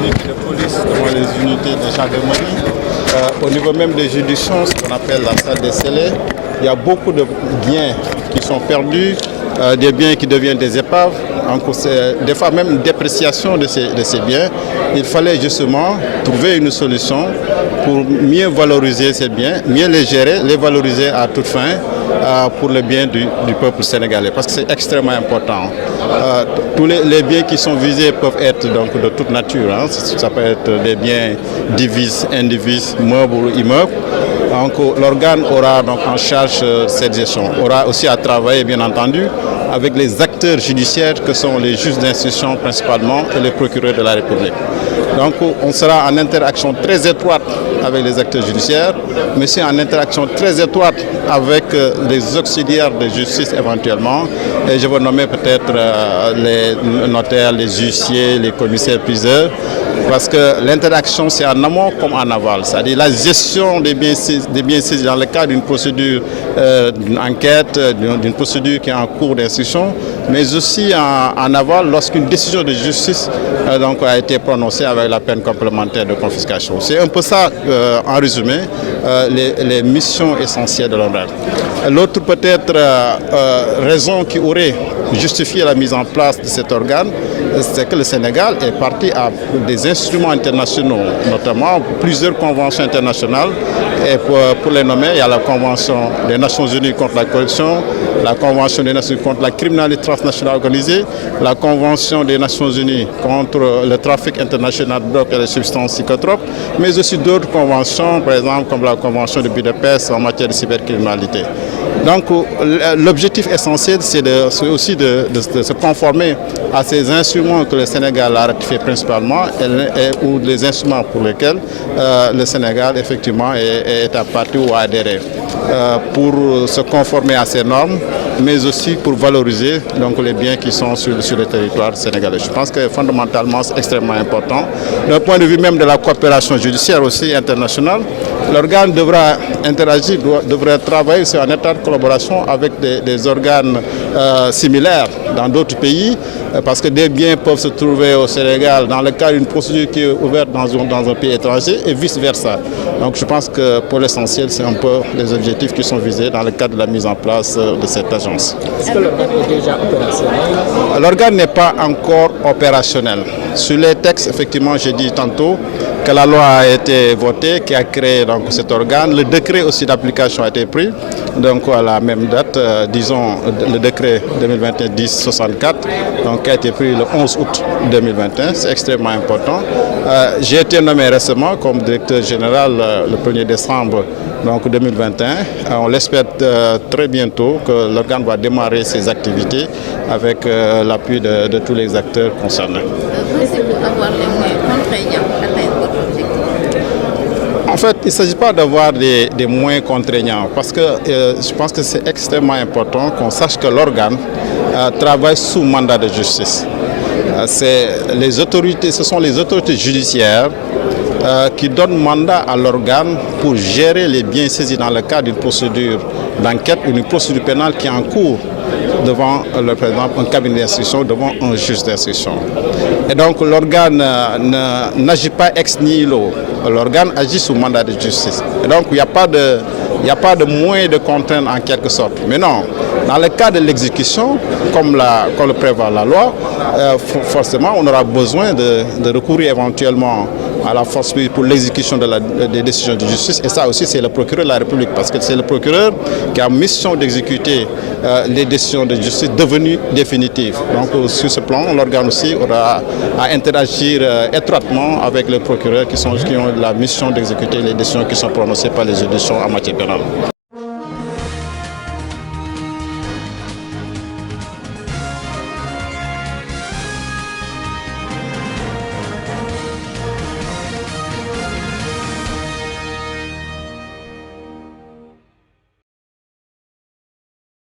unités de police, devant les unités de gendarmerie. Au niveau même des juridictions, ce qu'on appelle la salle des scellés, il y a beaucoup de biens qui sont perdus, des biens qui deviennent des épaves. Des fois même une dépréciation de ces biens. Il fallait justement trouver une solution pour mieux valoriser ces biens, mieux les gérer, les valoriser à toute fin pour le bien du peuple sénégalais, parce que c'est extrêmement important. Tous les biens qui sont visés peuvent être donc de toute nature. Ça peut être des biens divises, indivises, meubles ou immeubles. Donc l'organe aura donc en charge cette gestion. Aura aussi à travailler, bien entendu, avec les acteurs judiciaires que sont les juges d'instruction principalement et les procureurs de la République. Donc on sera en interaction très étroite avec les acteurs judiciaires, mais aussi en interaction très étroite avec les auxiliaires de justice éventuellement. Et je vais nommer peut-être les notaires, les huissiers, les commissaires priseurs, parce que l'interaction c'est en amont comme en aval, c'est-à-dire la gestion des biens saisis dans le cadre d'une procédure d'une enquête, d'une procédure qui est en cours d'instruction, mais aussi en aval lorsqu'une décision de justice donc, a été prononcée avec la peine complémentaire de confiscation. C'est un peu ça, en résumé, les missions essentielles de l'organe. L'autre peut-être raison qui aurait justifié la mise en place de cet organe, c'est que le Sénégal est parti à des instruments internationaux, notamment plusieurs conventions internationales. Et pour les nommer, il y a la Convention des Nations Unies contre la corruption, la Convention des Nations Unies contre la criminalité transnationale organisée, la Convention des Nations Unies contre le trafic international de drogue et de substances psychotropes, mais aussi d'autres conventions, par exemple comme la Convention de Budapest en matière de cybercriminalité. Donc l'objectif essentiel, c'est aussi de se conformer à ces instruments que le Sénégal a ratifiés principalement ou les instruments pour lesquels le Sénégal effectivement est à partir ou à adhérer. Pour se conformer à ces normes, mais aussi pour valoriser donc, les biens qui sont sur le territoire sénégalais. Je pense que fondamentalement c'est extrêmement important. D'un point de vue même de la coopération judiciaire aussi internationale, l'organe devra interagir, devrait travailler sur un état de collaboration avec des organes similaires dans d'autres pays, parce que des biens peuvent se trouver au Sénégal dans le cadre d'une procédure qui est ouverte dans un pays étranger et vice-versa. Donc je pense que pour l'essentiel, c'est un peu les objectifs qui sont visés dans le cadre de la mise en place de cette agence. Est-ce que l'organe est déjà opérationnel? L'organe n'est pas encore opérationnel. Sur les textes, effectivement, j'ai dit tantôt que la loi a été votée, qui a créé donc, cet organe. Le décret aussi d'application a été pris, donc à la même date, disons le décret 2021-10-64, donc qui a été pris le 11 août 2021. C'est extrêmement important. J'ai été nommé récemment comme directeur général le 1er décembre donc 2021. On l'espère très bientôt que l'organe va démarrer ses activités avec l'appui de tous les acteurs concernés. Pensez-vous avoir les moyens contraignants pour atteindre votre objectif? En fait, il ne s'agit pas d'avoir des moyens contraignants parce que je pense que c'est extrêmement important qu'on sache que l'organe travaille sous mandat de justice. Ce sont les autorités judiciaires qui donnent mandat à l'organe pour gérer les biens saisis dans le cadre d'une procédure d'enquête ou d'une procédure pénale qui est en cours devant, par exemple, un cabinet d'instruction, devant un juge d'instruction. Et donc l'organe n'agit pas ex nihilo, l'organe agit sous mandat de justice. Et donc il n'y a pas de moyens de contraindre en quelque sorte. Mais non, dans le cas de l'exécution, comme le prévoit la loi, forcément on aura besoin de recourir éventuellement à la force publique pour l'exécution des décisions de justice. Et ça aussi, c'est le procureur de la République, parce que c'est le procureur qui a mission d'exécuter les décisions de justice devenues définitives. Donc, sur ce plan, l'organe aussi aura à interagir étroitement avec les procureurs qui ont la mission d'exécuter les décisions qui sont prononcées par les juridictions en matière pénale.